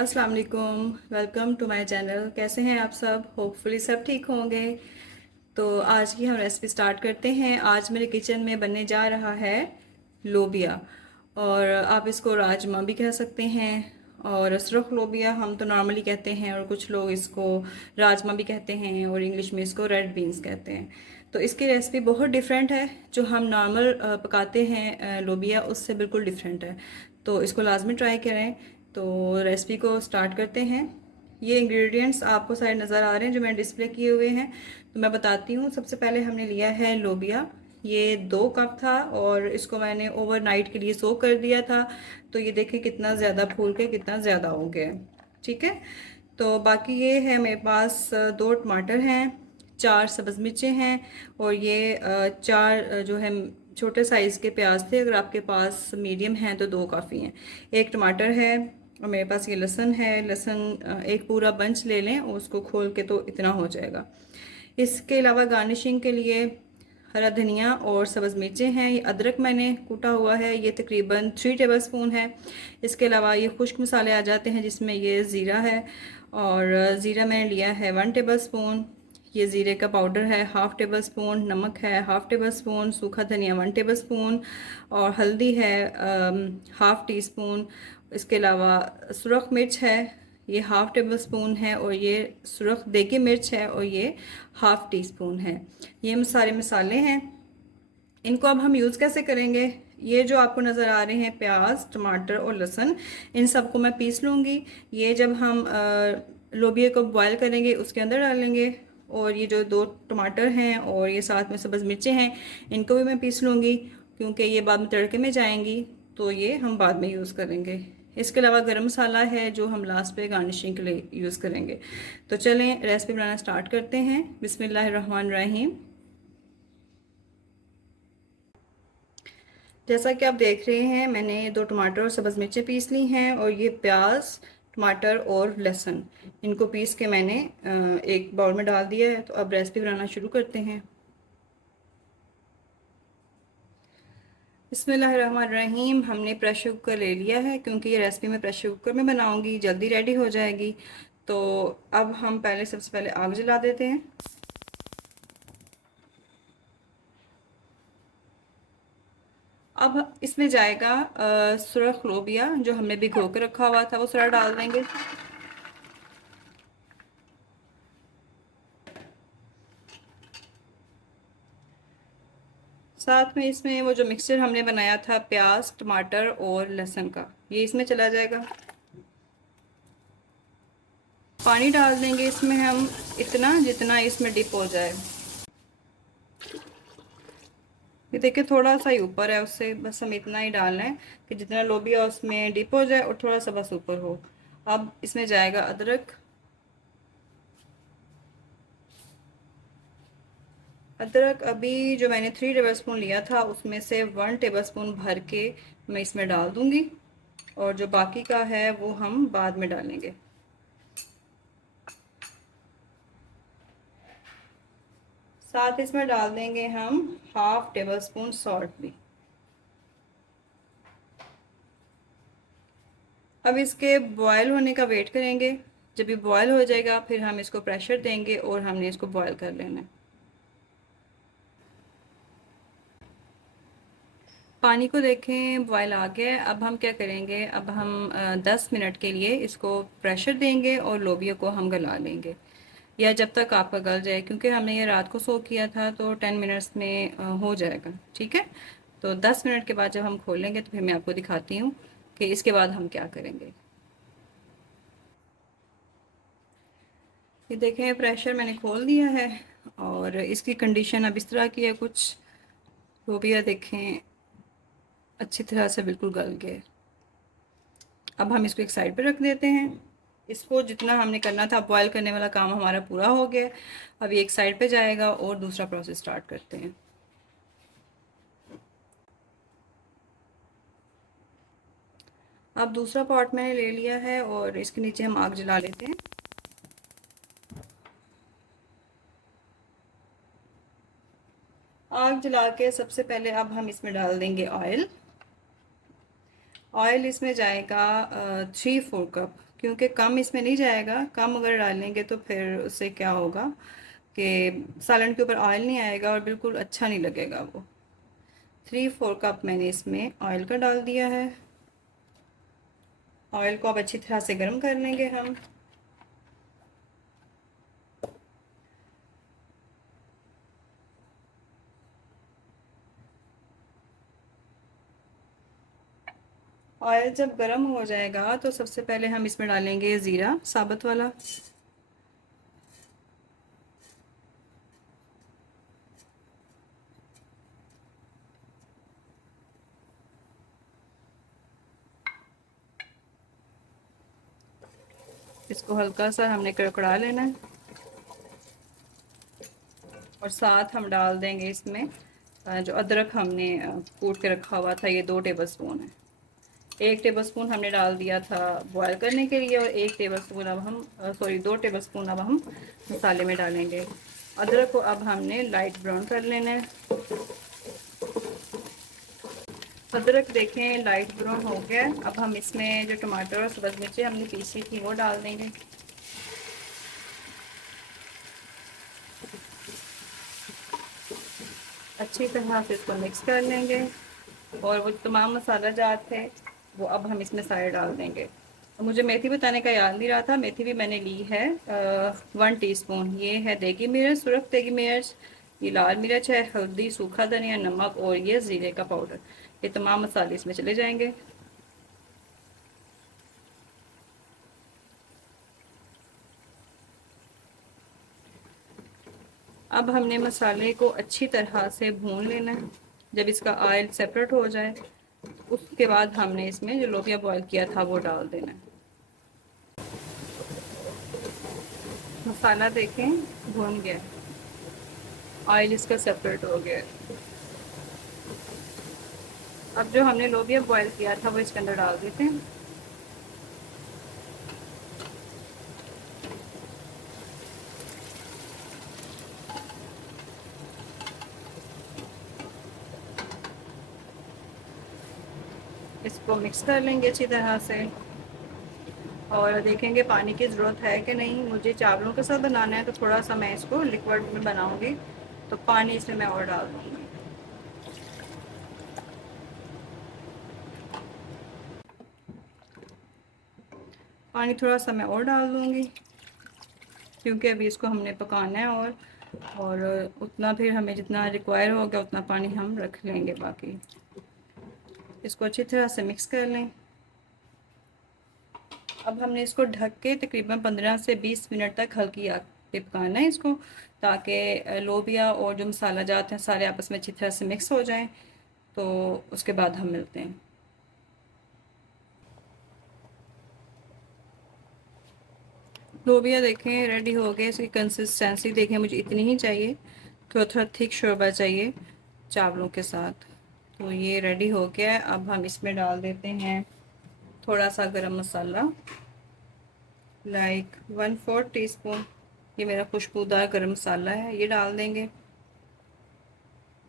अस्सलाम वालेकुम। Welcome to my channel. कैसे हैं आप सब? होपफुली सब ठीक होंगे। तो आज की हम रेसिपी स्टार्ट करते हैं। आज मेरे किचन में बनने जा रहा है लोबिया, और आप इसको राजमा भी कह सकते हैं, और सुरख लोबिया हम तो नॉर्मली कहते हैं, और कुछ लोग इसको राजमा भी कहते हैं, और इंग्लिश में इसको रेड बीन्स कहते हैं। तो इसकी रेसिपी बहुत डिफरेंट है। जो हम नॉर्मल पकाते हैं लोबिया, उससे बिल्कुल डिफरेंट है। तो इसको लाजमी ट्राई करें। तो रेसिपी को स्टार्ट करते हैं। ये इंग्रेडिएंट्स आपको सारे नज़र आ रहे हैं जो मैंने डिस्प्ले किए हुए हैं, तो मैं बताती हूँ। सबसे पहले हमने लिया है लोबिया। ये 2 कप था, और इसको मैंने ओवरनाइट के लिए सोक कर दिया था। तो ये देखिए कितना ज़्यादा फूल के कितना ज़्यादा हो गया। ठीक है। तो बाकी ये है मेरे पास 2 टमाटर हैं, 4 सब्ज़ मिर्चें हैं, और ये 4 जो है छोटे साइज़ के प्याज थे। अगर आपके पास मीडियम हैं तो 2 काफ़ी हैं। 1 टमाटर है, और मेरे पास ये लहसुन है। लहसुन एक पूरा बंच ले लें, और उसको खोल के तो इतना हो जाएगा। इसके अलावा गार्निशिंग के लिए हरा धनिया और सब्ज़ मिर्चें हैं। ये अदरक मैंने कूटा हुआ है, ये तकरीबन 3 टेबलस्पून है। इसके अलावा ये खुश्क मसाले आ जाते हैं, जिसमें ये ज़ीरा है, और ज़ीरा मैंने लिया है 1 टेबलस्पून। ये ज़ीरे का पाउडर है 1/2 टेबलस्पून। नमक है 1/2 टेबलस्पून। सूखा धनिया 1 टेबलस्पून, और हल्दी है 1/2 टीस्पून। इसके अलावा सुरख मिर्च है, ये 1/2 टेबलस्पून है, और ये सुरख देगी मिर्च है, और ये 1/2 टीस्पून है। ये सारे मसाले हैं। इनको अब हम यूज़ कैसे करेंगे? ये जो आपको नज़र आ रहे हैं प्याज, टमाटर और लहसुन, इन सबको मैं पीस लूँगी। ये जब हम लोबिया को बॉयल करेंगे उसके अंदर डालेंगे। और ये जो 2 टमाटर हैं और ये साथ में सब्ज़ मिर्चें हैं, इनको भी मैं पीस लूँगी, क्योंकि ये बाद में तड़के में जाएंगी, तो ये हम बाद में यूज़ करेंगे। इसके अलावा गरम मसाला है जो हम लास्ट पे गार्निशिंग के लिए यूज़ करेंगे। तो चलें रेसिपी बनाना स्टार्ट करते हैं। बिस्मिल्लाहिर्रहमानिर्रहीम। जैसा कि आप देख रहे हैं, मैंने 2 टमाटर और सब्ज़ मिर्चें पीस ली हैं, और ये प्याज, टमाटर और लहसुन, इनको पीस के मैंने एक बाउल में डाल दिया है। तो अब रेसिपी बनाना शुरू करते हैं। बिस्मिल्लाहिर्रहमानिर्रहीम। हमने प्रेशर कुकर ले लिया है, क्योंकि ये रेसिपी मैं प्रेशर कुकर में बनाऊंगी, जल्दी रेडी हो जाएगी। तो अब हम सबसे पहले आग जला देते हैं। अब इसमें जाएगा सुरख लोबिया, जो हमने भिगो के रखा हुआ था, वो सारा डाल देंगे। साथ में इसमें वो जो मिक्सचर हमने बनाया था प्याज, टमाटर और लहसुन का, ये इसमें चला जाएगा। पानी डाल देंगे इसमें हम इतना जितना इसमें डिप हो जाए। ये देखिए थोड़ा सा ही ऊपर है उससे, बस हम इतना ही डालना है कि जितना लोबिया उसमें डिप हो जाए, और थोड़ा सा बस ऊपर हो। अब इसमें जाएगा अदरक। अदरक अभी जो मैंने 3 टेबलस्पून लिया था, उसमें से 1 टेबलस्पून भर के मैं इसमें डाल दूंगी, और जो बाकी का है वो हम बाद में डालेंगे। साथ इसमें डाल देंगे हम 1/2 टेबलस्पून सॉल्ट भी। अब इसके बॉयल होने का वेट करेंगे। जब ये बॉयल हो जाएगा, फिर हम इसको प्रेशर देंगे, और हमने इसको बॉयल कर लेना है। पानी को देखें बॉयल आ गया है। अब हम क्या करेंगे, अब हम 10 मिनट के लिए इसको प्रेशर देंगे, और लोबिया को हम गला लेंगे, या जब तक आपका गल जाए, क्योंकि हमने ये रात को सोक किया था, तो 10 मिनट्स में हो जाएगा। ठीक है। तो 10 मिनट के बाद जब हम खोलेंगे, तो फिर मैं आपको दिखाती हूँ कि इसके बाद हम क्या करेंगे। ये देखें प्रेशर मैंने खोल दिया है, और इसकी कंडीशन अब इस तरह की है कुछ। लोबिया देखें अच्छी तरह से बिल्कुल गल गए। अब हम इसको एक साइड पे रख देते हैं। इसको जितना हमने करना था, बॉयल करने वाला काम हमारा पूरा हो गया। अब ये एक साइड पे जाएगा, और दूसरा प्रोसेस स्टार्ट करते हैं। अब दूसरा पॉट मैंने ले लिया है, और इसके नीचे हम आग जला लेते हैं। आग जला के सबसे पहले अब हम इसमें डाल देंगे ऑयल। ऑयल इसमें जाएगा 3/4 कप। क्योंकि कम इसमें नहीं जाएगा। कम अगर डालेंगे तो फिर उससे क्या होगा कि सालन के ऊपर ऑयल नहीं आएगा और बिल्कुल अच्छा नहीं लगेगा वो। 3/4 कप मैंने इसमें ऑयल का डाल दिया है। ऑयल को अब अच्छी तरह से गर्म कर लेंगे हम। ऑयल जब गर्म हो जाएगा तो सबसे पहले हम इसमें डालेंगे ज़ीरा साबुत वाला। इसको हल्का सा हमने कड़कड़ा लेना है और साथ हम डाल देंगे इसमें जो अदरक हमने कूट के रखा हुआ था, ये 2 टेबलस्पून है। 1 टेबलस्पून हमने डाल दिया था बॉयल करने के लिए और 1 टेबलस्पून अब हम 2 टेबलस्पून अब हम मसाले में डालेंगे। अदरक को अब हमने लाइट ब्राउन कर लेना है। अदरक देखें लाइट ब्राउन हो गया। अब हम इसमें जो टमाटर और सब्ज़ मिर्ची हमने पीसी थी वो डाल देंगे। अच्छी तरह से इसको मिक्स कर लेंगे और वो तमाम मसाला जात थे वो अब हम इसमें सारे डाल देंगे। मुझे मेथी बताने का याद नहीं रहा था, मेथी भी मैंने ली है 1 टीस्पून। ये है देगी मिर्च, सुरख देगी मिर्च, ये लाल मिर्च है, हल्दी, सूखा धनिया, नमक और ये ज़ीरे का पाउडर। ये तमाम मसाले इसमें चले जाएंगे। अब हमने मसाले को अच्छी तरह से भून लेना है। जब इसका ऑयल सेपरेट हो जाए उसके बाद हमने इसमें जो लोबिया बॉईल किया था वो डाल देना है। मसाला देखें भून गया, ऑयल इसका सेपरेट हो गया। अब जो हमने लोबिया बॉईल किया था वो इसके अंदर डाल देते हैं। इसको मिक्स कर लेंगे अच्छी तरह से और देखेंगे पानी की ज़रूरत है कि नहीं। मुझे चावलों के साथ बनाना है तो थोड़ा सा मैं इसको लिक्विड में बनाऊंगी, तो पानी इसमें मैं और डाल दूँगी। पानी थोड़ा सा मैं और डाल दूँगी क्योंकि अभी इसको हमने पकाना है और उतना फिर हमें जितना रिक्वायर होगा उतना पानी हम रख लेंगे। बाकी इसको अच्छी तरह से मिक्स कर लें। अब हमने इसको ढक के तकरीबन 15 से 20 मिनट तक हल्की आग पे पकाना है इसको, ताकि लोबिया और जो मसाला जाते हैं सारे आपस में अच्छी तरह से मिक्स हो जाएं। तो उसके बाद हम मिलते हैं। लोबिया देखें रेडी हो गए। इसकी कंसिस्टेंसी देखें, मुझे इतनी ही चाहिए, थोड़ा थोड़ा थिक शोरबा चाहिए चावलों के साथ। तो ये रेडी हो गया है। अब हम इसमें डाल देते हैं थोड़ा सा गरम मसाला, लाइक 1/4 टीस्पून। ये मेरा खुशबूदार गरम मसाला है, ये डाल देंगे।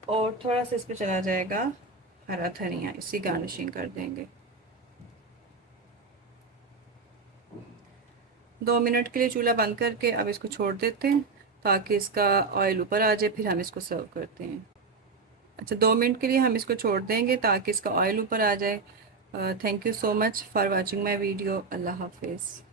और थोड़ा सा इस पर चला जाएगा हरा धनिया, इसी गार्निशिंग कर देंगे। 2 मिनट के लिए चूल्हा बंद करके अब इसको छोड़ देते हैं ताकि इसका ऑयल ऊपर आ जाए, फिर हम इसको सर्व करते हैं। अच्छा, 2 मिनट के लिए हम इसको छोड़ देंगे ताकि इसका ऑयल ऊपर आ जाए। Thank you so much for watching my video. अल्लाह हाफिज़।